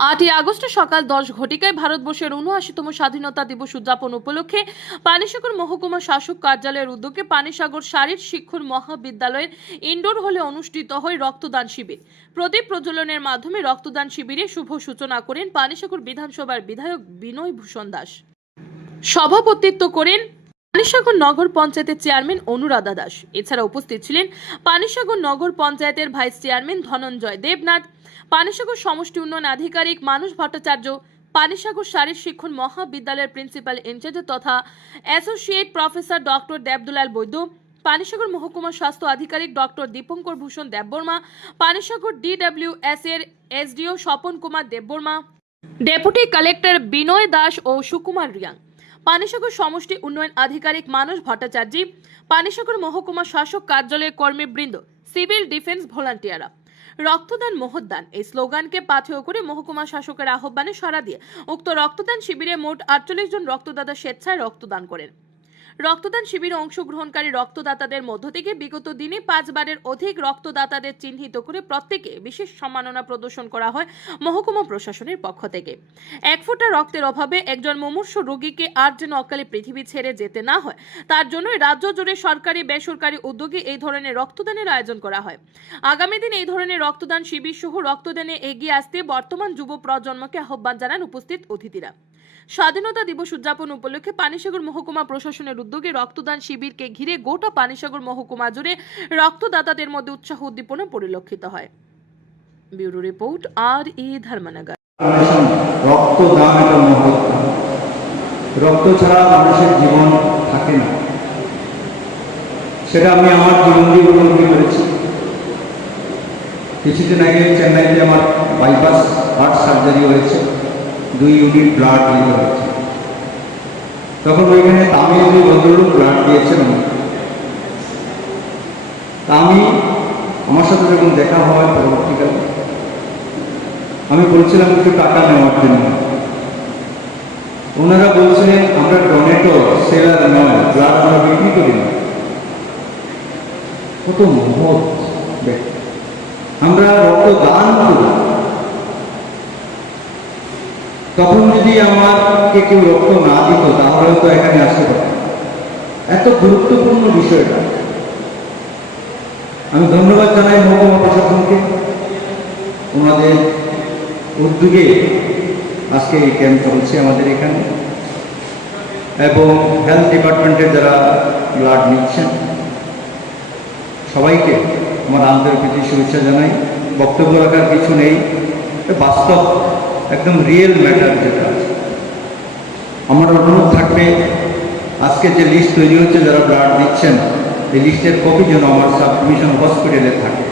আটই আগস্ট সকাল দশ ঘটিকায় ভারতবর্ষের উনআশিতম স্বাধীনতা দিবস উদযাপন উপলক্ষে পানিসাগর মহকুমা শাসক কার্যালয়ের উদ্যোগে পানিসাগর শারীর শিক্ষণ মহাবিদ্যালয়ের ইনডোর হলে অনুষ্ঠিত হয় রক্তদান শিবির। প্রদীপ প্রজ্বলনের মাধ্যমে রক্তদান শিবিরে শুভ সূচনা করেন পানিসাগর বিধানসভার বিধায়ক বিনয় ভূষণ দাস। সভাপতিত্ব করেন পানিসাগর নগর পঞ্চায়েতের চেয়ারম্যান অনুরাধা দাস। এছাড়া উপস্থিত ছিলেন পানিসাগর নগর পঞ্চায়েতের ভাইস চেয়ারম্যান ধনঞ্জয় দেবনাথ, পানিসাগর সমষ্টি উন্নয়ন আধিকারিক মানুষ ভট্টাচার্য, পানিসাগর শারীর শিক্ষণ মহাবিদ্যালয়ের প্রিন্সিপাল ইনচার্জ তথা associate professor doctor Debdulal Baidya, Panisagar মহকুমা স্বাস্থ্য আধিকারিক ডক্টর দীপঙ্কর ভূষণ দেববর্মা, পানিসাগর ডিডব্লিউএস এর SDO Swapan Kumar Debbarma. Deputy collector Binay Das ও সুকুমার রিয়াং। পানিসাগর সমষ্টি উন্নয়ন আধিকারিক মানস ভট্টাচার্য, পানিসাগর মহকুমা শাসক কার্যালয়ের কর্মীবৃন্দ, সিভিল ডিফেন্স ভলান্টিয়াররা। রক্তদান মহদান এই স্লোগানকে পাথেয় করে মহকুমা শাসকের আহ্বানে সাড়া দিয়ে উক্ত রক্তদান শিবিরে মোট আটচল্লিশ জন রক্তদাতা স্বেচ্ছায় রক্তদান করেন। রক্তদান শিবিরে অংশগ্রহণকারী রক্তদাতাদের মধ্য থেকে বিগত দিনে পাঁচবারের অধিক রক্তদাতাদের চিহ্নিত করে প্রত্যেকে বিশেষ সম্মাননা প্রদর্শন করা হয় মহকুমা প্রশাসনের পক্ষ থেকে। এক ফোঁটা রক্তের অভাবে একজন মুমূর্ষ রোগীকে আর যেন অকালে পৃথিবী ছেড়ে যেতে না হয়, তার জন্যই রাজ্য জুড়ে সরকারি, বেসরকারি উদ্যোগে এই ধরনের রক্তদানের আয়োজন করা হয়। আগামী দিন এই ধরনের রক্তদান শিবির সহ রক্তদানে এগিয়ে আসতে বর্তমান যুব প্রজন্মকে আহ্বান জানান উপস্থিত অতিথিরা। স্বাধীনতা দিবস উদযাপন উপলক্ষে পানিসাগর মহকুমা প্রশাসনের উদ্যোগে রক্তদান শিবিরকে ঘিরে গোটা পানিসাগর মহকুমা জুড়ে রক্তদাতাদের মধ্যে উৎসাহ উদ্দীপনা পরিলক্ষিত হয়। ব্যুরো রিপোর্ট, আর ই ধর্মনগর। রক্তদান একটা মহৎ রক্ত ছাড়া মানুষের জীবন থাকে না। সেটা আমি আমার জীবন দিয়ে উপলব্ধি করেছি। কিছুদিন আগে চেন্নাইতে আমার বাইপাস হার্ট সার্জারি হয়েছে। দুই ইউনিট ব্লাড দিতে হচ্ছে। তখন ওইখানে তামিল দুই ভদ্রলোক ব্লাড দিয়েছেন আমাকে। আমি আমার সাথে যখন দেখা হয় পরবর্তীকালে, আমি বলছিলাম একটু টাকা নেওয়ার জন্য। ওনারা বলছিলেন, আমরা ডোনেটর সেলার নয় ব্লাড আমরা বিক্রি করি না। কত মহৎ আমরা রক্ত দান করি। তখন যদি আমাকে কেউ রক্ত না দিত, তাহলে তো এখানে আসতে পারতাম এত গুরুত্বপূর্ণ বিষয়টা। আমি ধন্যবাদ জানাই মহকুমা প্রশাসনকে। ওনাদের উদ্যোগে আজকে এই ক্যাম্প চলছে আমাদের এখানে। এবং হেলথ ডিপার্টমেন্টের যারা ব্লাড নিচ্ছেন, সবাইকে আমার আন্তরিক প্রীতি শুভেচ্ছা জানাই। বক্তব্য রাখার কিছু নেই। বাস্তব একদম রিয়েল ম্যাটার যেটা আছে। আমার অনুরোধ থাকবে, আজকে যে লিস্ট তৈরি হচ্ছে, যারা ব্লাড দিচ্ছেন, এই লিস্টের কপি যেন আমার সাব হসপিটালে থাকে।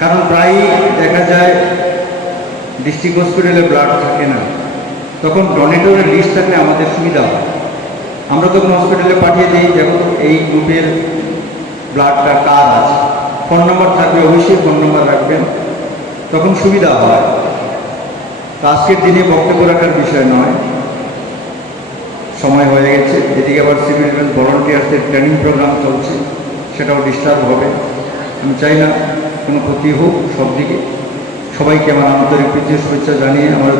কারণ প্রায়ই দেখা যায় ডিস্ট্রিক্ট হসপিটালে ব্লাড থাকে না। তখন ডোনেটরের লিস্ট থাকলে আমাদের সুবিধা হয়। আমরা তখন হসপিটালে পাঠিয়ে দিই দেখো এই গ্রুপের ব্লাডটা কার আছে। ফোন নম্বর থাকবে, অবশ্যই ফোন নম্বর রাখবেন। তখন সুবিধা হয়। আজকের দিনে বক্তব্য রাখার বিষয় নয়। সময় হয়ে গেছে। এদিকে আবার সিভিল ডিফেন্স ভলান্টিয়ার্সের ট্রেনিং প্রোগ্রাম চলছে। সেটাও ডিস্টার্ব হবে। আমি চাই না কোনো ক্ষতি হোক সব দিকে সবাইকে আমার আন্তরিক প্রীতি শুভেচ্ছা জানিয়ে আমার